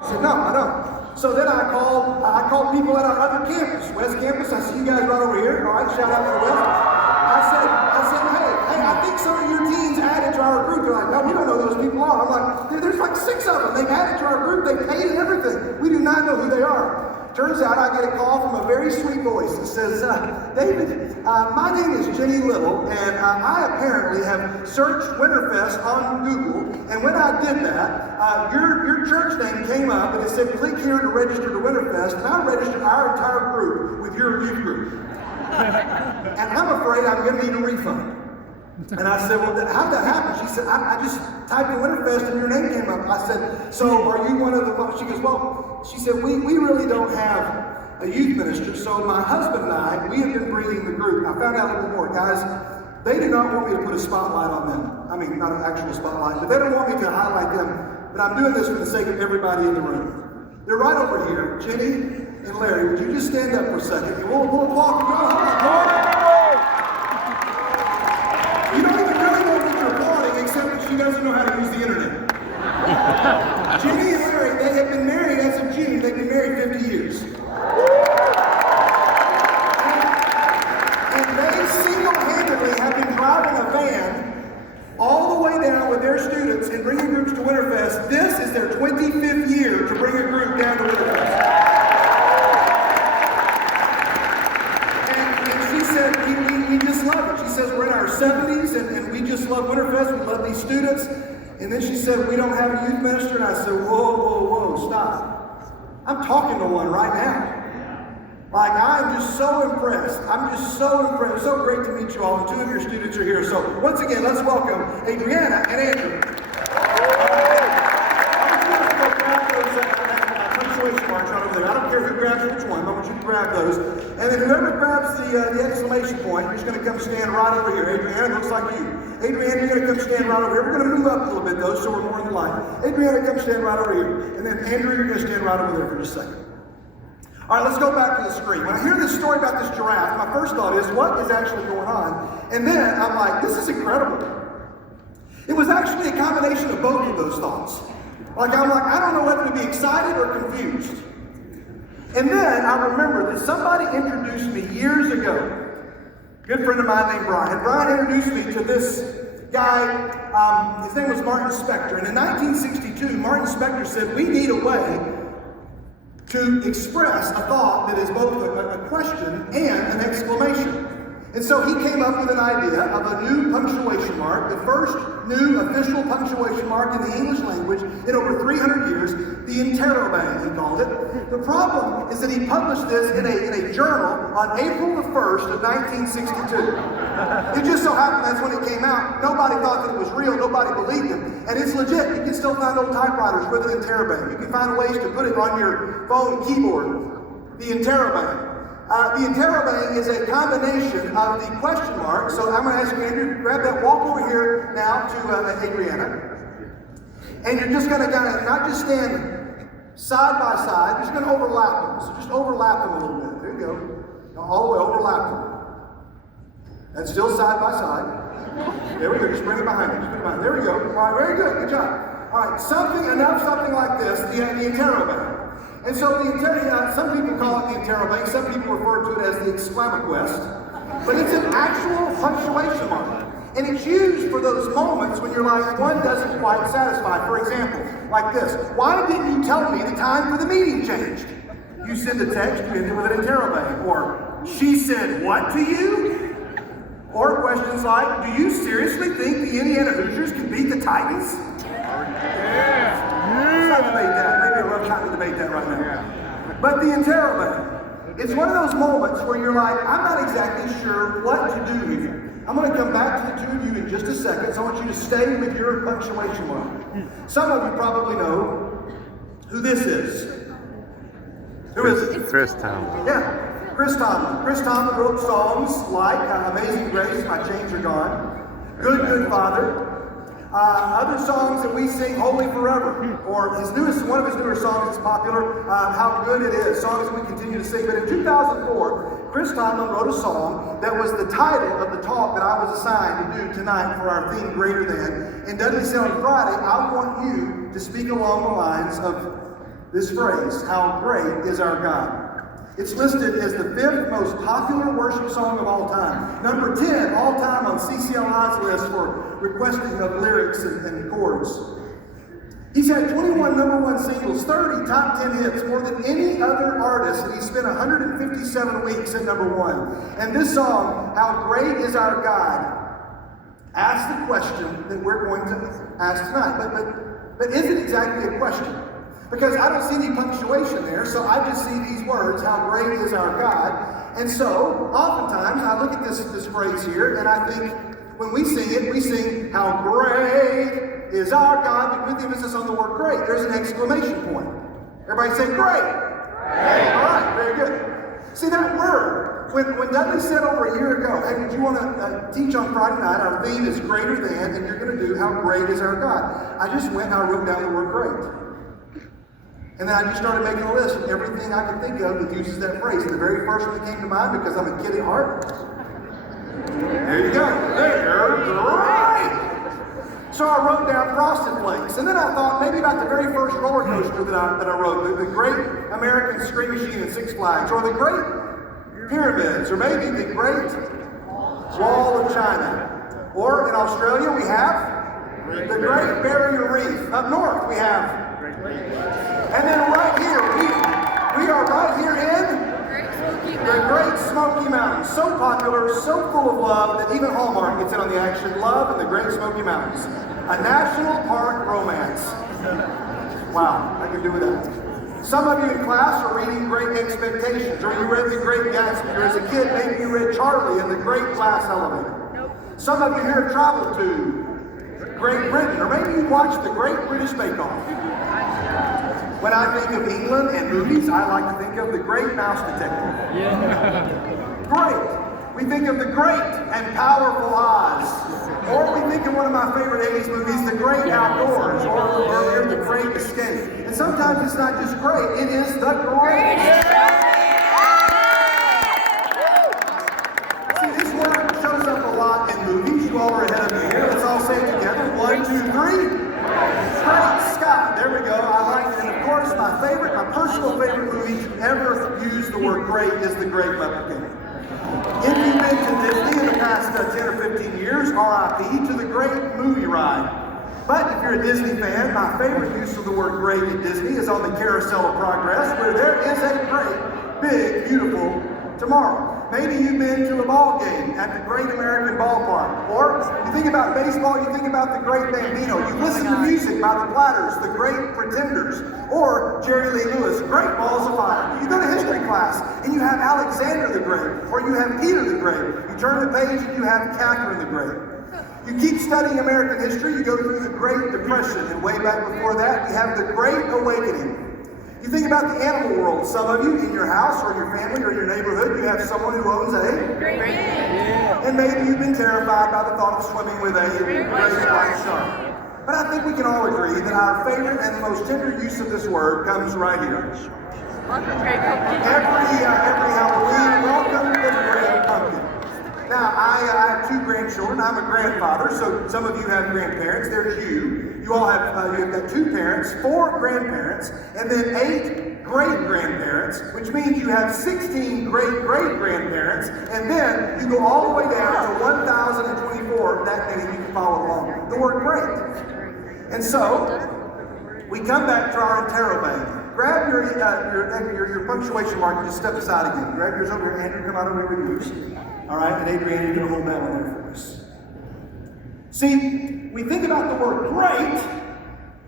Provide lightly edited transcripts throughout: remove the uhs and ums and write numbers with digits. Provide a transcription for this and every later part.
I said, no, I don't. So then I called people at our other campus, West Campus. I see you guys right over here. All right, shout out to the West. I said, hey, I think some of your teens added to our group. They're like, no, we don't know who those people are. I'm like, there's like 6 of them. They've added to our group. They paid and everything. We do not know who they are. Turns out I get a call from a very sweet voice that says, David, my name is Jenny Little, and I apparently have searched Winterfest on Google, and when I did that, your church name came up, and it said, click here to register to Winterfest, and I registered our entire group with your youth group. And I'm afraid I'm going to need a refund. And I said, well, how'd that happen? She said, I just typed in Winterfest and your name came up. I said, so are you one of the, she goes, well, she said, we really don't have a youth minister. So my husband and I, we have been bringing the group. I found out a little more. Guys, they do not want me to put a spotlight on them. I mean, not an actual spotlight, but they don't want me to highlight them. But I'm doing this for the sake of everybody in the room. They're right over here. Jenny and Larry, would you just stand up for a second? And we'll walk and go. You don't even really know that you're applauding, except that she doesn't know how to use the internet. Jenny and Larry, they have been married as of June. They've been married 50 years. And they single-handedly have been driving a van all the way down with their students and bringing groups to Winterfest. This is their 25th year to bring a group down to Winterfest. And she said, we just love it. She says, we're in our 70s and we just love Winterfest. We love these students. And then she said, we don't have a youth minister. And I said, whoa, stop. I'm talking to one right now. Like, I'm just so impressed. I'm just so impressed. It's so great to meet you all. And 2 of your students are here. So once again, let's welcome Adriana and Andrew. Marks right over there. I don't care who grabs which one, but I want you to grab those. And then whoever grabs the exclamation point, you're just going to come stand right over here. Adriana, looks like you. Adriana, you're going to come stand right over here. We're going to move up a little bit, though, so we're more in the line. Adriana, come stand right over here. And then Andrew, you're going to stand right over there for just a second. All right, let's go back to the screen. When I hear this story about this giraffe, my first thought is, what is actually going on? And then I'm like, this is incredible. It was actually a combination of both of those thoughts. Like, I'm like, I don't know whether to be excited or confused. And then I remember that somebody introduced me years ago. A good friend of mine named Brian. Brian introduced me to this guy. His name was Martin Spector. And in 1962, Martin Spector said, we need a way to express a thought that is both a question and an exclamation. And so he came up with an idea of a new punctuation mark, the first new official punctuation mark in the English language in over 300 years, the interrobang, he called it. The problem is that he published this in a journal on April the 1st of 1962. It just so happened that's when it came out. Nobody thought that it was real. Nobody believed him. And it's legit. You can still find old typewriters with an interrobang. You can find ways to put it on your phone keyboard. The interrobang. The interrobang is a combination of the question mark. So I'm going to ask you, Andrew, grab that, walk over here now to Adriana. And you're just going to not just stand side by side, you're just going to overlap them. So just overlap them a little bit. There you go. All the way, overlap them. And still side by side. There we go. Just bring it behind me. Just bring it behind. There we go. All right, very good. Good job. All right, something like this, the interrobang. And so some people call it the interrobang, some people refer to it as the exclamaquest, but it's an actual punctuation mark. And it's used for those moments when you're like, one doesn't quite satisfy. For example, like this, why didn't you tell me the time for the meeting changed? You send a text, you end it with an interrobang. Or, she said what to you? Or questions like, do you seriously think the Indiana Hoosiers can beat the Titans? Let's not debate that. Maybe a rough time to debate that right now. But the interrobang, it's one of those moments where you're like, I'm not exactly sure what to do here. I'm going to come back to the two of you in just a second, so I want you to stay with your punctuation mark. Some of you probably know who this is. Who is it? Chris Tomlin. Yeah, Chris Tomlin. Chris Tomlin wrote songs like Amazing Grace, My Chains Are Gone, Good, Good Father, other songs that we sing, Holy Forever, or one of his newer songs that's popular, How Good It Is, songs that we continue to sing. But in 2004, Chris Tomlin wrote a song that was the title of the talk that I was assigned to do tonight for our theme, Greater Than. And Dudley said on Friday, I want you to speak along the lines of this phrase, how great is our God. It's listed as the 5th most popular worship song of all time. Number 10 all time on CCLI's list for requesting of lyrics and chords. He's had 21 number 1 singles, 30 top 10 hits, more than any other artist, and he spent 157 weeks at number 1. And this song, How Great Is Our God, asks the question that we're going to ask tonight. But is it exactly a question? Because I don't see any punctuation there, so I just see these words, how great is our God. And so, oftentimes, I look at this phrase here, and I think, when we sing it, we sing, how great is our God. We put the emphasis on the word great. There's an exclamation point. Everybody say great. Great. All right, very good. See that word, when Dudley said over a year ago, hey, did you want to teach on Friday night? Our theme is greater than, and you're going to do how great is our God. I just went and I wrote down the word great. And then I just started making a list of everything I could think of that uses that phrase. And the very first one that came to mind, because I'm a kid at heart, there you go. There's great. So I wrote down Frosted Flakes. And then I thought maybe about the very first roller coaster that I wrote, the Great American Scream Machine at Six Flags, or the Great Pyramids, or maybe the Great Wall of China. Or in Australia we have the Great Barrier Reef. Up north we have. And then right here, we are right here in the Great Smoky Mountains. So popular, so full of love that even Hallmark gets in on the action. Love in the Great Smoky Mountains. A national park romance. Wow, I could do with that. Some of you in class are reading Great Expectations, or you read The Great Gatsby, or as a kid, maybe you read Charlie in the Great Glass Elevator. Some of you here have traveled to Great Britain, or maybe you watched the Great British Bake Off. When I think of England and movies, I like to think of The Great Mouse Detective. Yeah. Great. We think of The Great and Powerful Oz. Or we think of one of my favorite 80s movies, The Great Outdoors, or earlier, The Great Escape. And sometimes it's not just great, it is the great. See, this word shows up a lot in movies. You all are ahead of me here. Let's all say it together. 1, 2, 3. Great Scott. There we go. I like it. And of course, my personal favorite movie to ever use the word great is The Great Leprechaun. If you've been to Disney in the past 10 or 15 years, RIP to the great movie ride. But if you're a Disney fan, my favorite use of the word great at Disney is on the Carousel of Progress, where there is a great, big, beautiful tomorrow. Maybe you've been to a ball game at the Great American Ballpark. Or you think about baseball, you think about the Great Bambino. You listen to music by the Platters, the Great Pretenders, or Jerry Lee Lewis, Great Balls of Fire. You go to history class and you have Alexander the Great, or you have Peter the Great. You turn the page and you have Catherine the Great. You keep studying American history, you go through the Great Depression, and way back before that, we have the Great Awakening. You think about the animal world. Some of you in your house or your family or your neighborhood, you have someone who owns a great dane. And maybe you've been terrified by the thought of swimming with a great white shark. But I think we can all agree that our favorite and the most tender use of this word comes right here. Every Halloween, welcome to the Great Pumpkin. Now, I have 2 grandchildren. I'm a grandfather, so some of you have grandparents. There's you. You all have, you've got 2 parents, 4 grandparents, and then 8 great-grandparents, which means you have 16 great-great-grandparents, and then you go all the way down to 1,024. That many you can follow along. The word great. And so, we come back to our interrobang. Grab your punctuation mark and just step aside again. Grab yours over here. Andrew, come out over here with yours. All right, and Adrienne, you're going to hold that one there for us. See, we think about the word great,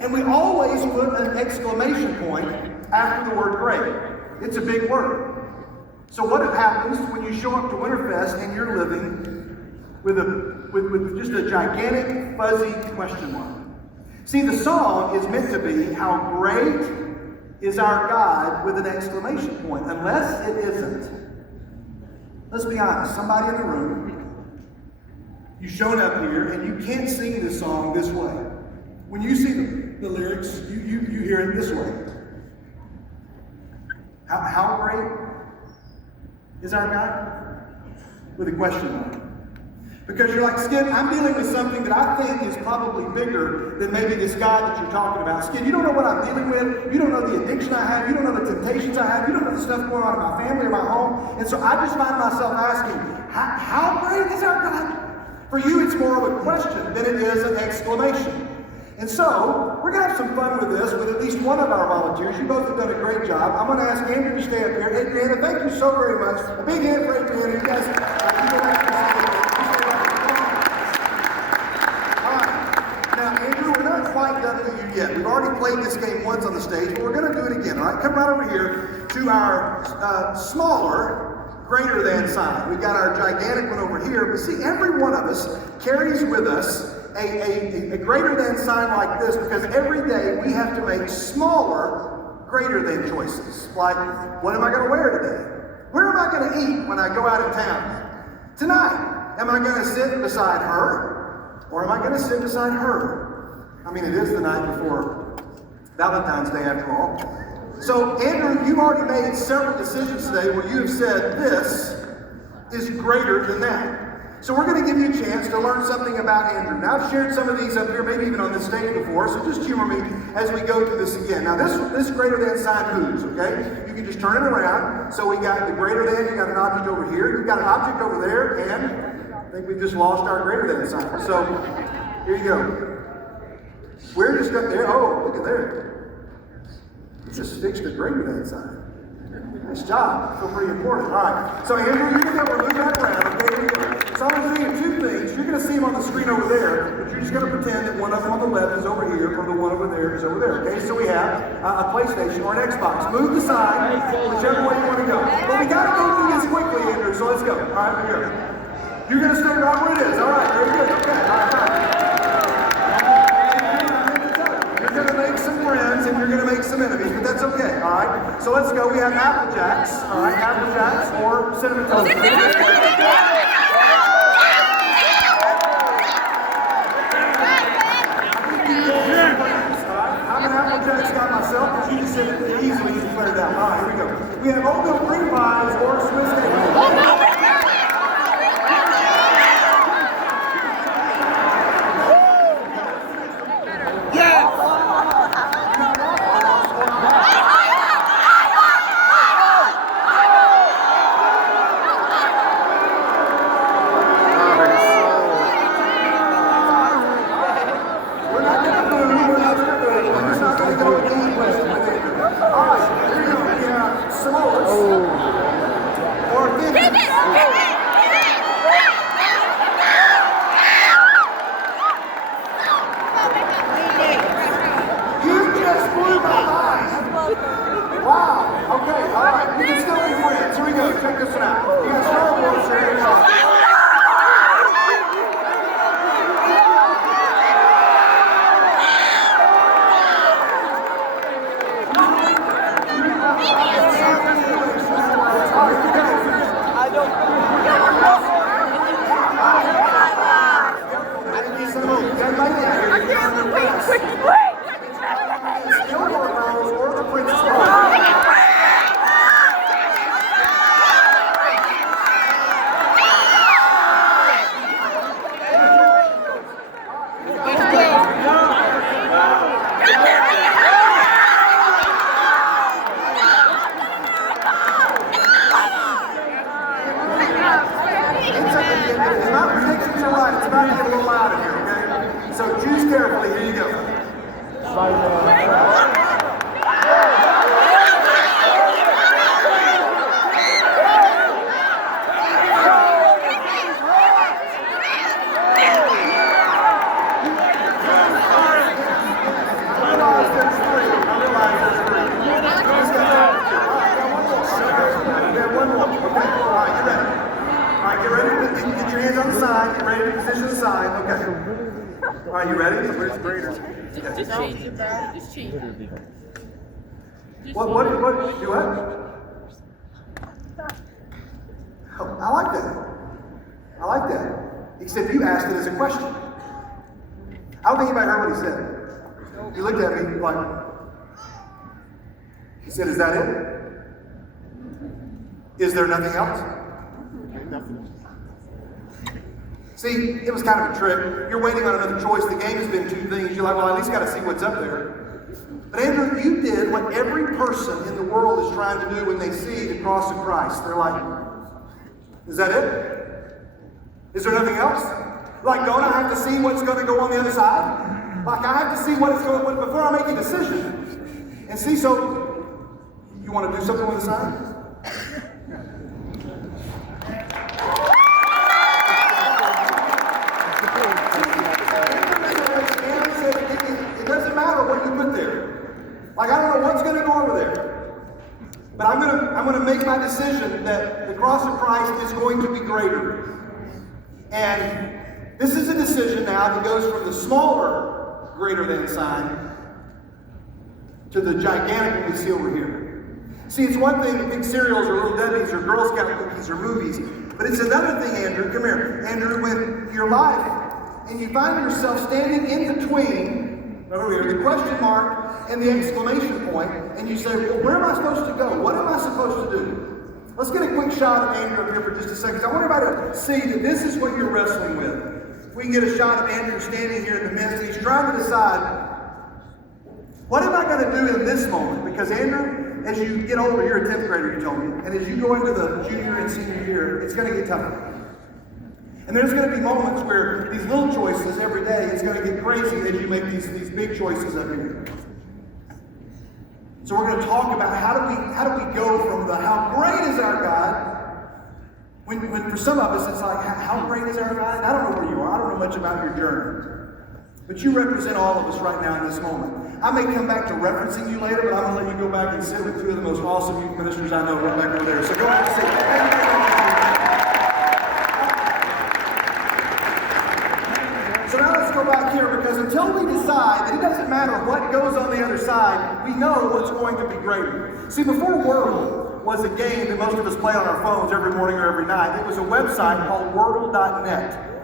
and we always put an exclamation point after the word great. It's a big word. So what happens when you show up to Winterfest and you're living with just a gigantic, fuzzy question mark? See, the song is meant to be, how great is our God, with an exclamation point, unless it isn't. Let's be honest, somebody in the room, you've shown up here and you can't sing this song this way. When you see the lyrics, you hear it this way. How great is our God? With a question mark. Because you're like, Skid, I'm dealing with something that I think is probably bigger than maybe this guy that you're talking about. Skid, you don't know what I'm dealing with. You don't know the addiction I have. You don't know the temptations I have. You don't know the stuff going on in my family or my home. And so I just find myself asking, how great is our God? For you, it's more of a question than it is an exclamation. And so, we're going to have some fun with this with at least one of our volunteers. You both have done a great job. I'm going to ask Andrew to stay up here. Adriana, thank you so very much. A big hand for Adriana. You guys, all right. Now, Andrew, we're not quite done with you yet. We've already played this game once on the stage, but we're going to do it again. All right, come right over here to our smaller, greater than sign. We've got our gigantic one over here, but see, every one of us carries with us a greater than sign like this, because every day we have to make smaller greater than choices. Like, what am I going to wear today? Where am I going to eat when I go out of town? Tonight, am I going to sit beside her, or am I going to sit beside her? I mean, it is the night before Valentine's Day after all. So, Andrew, you've already made several decisions today where you have said this is greater than that. So we're going to give you a chance to learn something about Andrew. Now, I've shared some of these up here, maybe even on this stage before, so just humor me as we go through this again. Now, this greater than sign moves, okay? You can just turn it around. So we got the greater than, you got an object over here, you've got an object over there, and I think we just lost our greater than sign. So, here you go. We're just up there. Oh, look at there. You just fixed a greater than sign. Nice job. I feel pretty important. All right. So, Andrew, you're going to be able to move that around. Okay, here we go. So I'm going to show you two things. You're going to see them on the screen over there, but you're just going to pretend that one of them on the left is over here, or the one over there is over there. Okay, so we have a PlayStation or an Xbox. Move the side, whichever way you want to go. But we got to go through this quickly, Andrew, so let's go. All right, here we go. You're going to stay right where it is. All right, very good. Okay, all right, all right. You're going to make some friends and you're going to make some enemies, but that's okay, all right? So let's go. We have Apple Jacks, all right? Apple Jacks or Cinnamon Toast. Myself, you just said it easily and clear it out. All right, here we go. We have oatmeal cream pies or Swiss cake. I like that. I like that. Except you asked it as a question. I don't think anybody heard what he said. He looked at me like, he said, is that it? Is there nothing else? See, it was kind of a trick. You're waiting on another choice. The game has been two things. You're like, well, I at least got to see what's up there. But Andrew, you did what every person in the world is trying to do when they see the cross of Christ. They're like, is that it? Is there nothing else? Like, don't I have to see what's going to go on the other side? Like, I have to see what is going on before I make a decision. And see, so you want to do something on the side? It doesn't matter what you put there. Like, I don't know what's going to go over there. But I'm going to make my decision that the cross of Christ is going to be greater. And this is a decision now that goes from the smaller greater than sign to the gigantic one we see over here. See, it's one thing to pick cereals or Little Debbie's or Girl Scout cookies or movies, but it's another thing, Andrew, come here, Andrew, when your life and you find yourself standing in between, right over here, the question mark and the exclamation point, and you say, well, where am I supposed to go? What am I supposed to do? Let's get a quick shot of Andrew up here for just a second. I want everybody to see that this is what you're wrestling with. If we can get a shot of Andrew standing here in the midst, he's trying to decide, what am I going to do in this moment? Because Andrew, as you get older, you're a 10th grader, you told me, and as you go into the junior and senior year, it's going to get tougher. And there's going to be moments where these little choices every day, it's going to get crazy as you make these big choices up here. So we're going to talk about how do we go from the how great is our God, when for some of us it's like, how great is our God? I don't know where you are. I don't know much about your journey. But you represent all of us right now in this moment. I may come back to referencing you later, but I'm going to let you go back and sit with two of the most awesome youth ministers I know right back over there. So go ahead and sit. So now let's go back here, because until we decide that it doesn't matter what goes on the other side, we know what's going to be greater. See, before Wordle was a game that most of us play on our phones every morning or every night, it was a website called Wordle.net.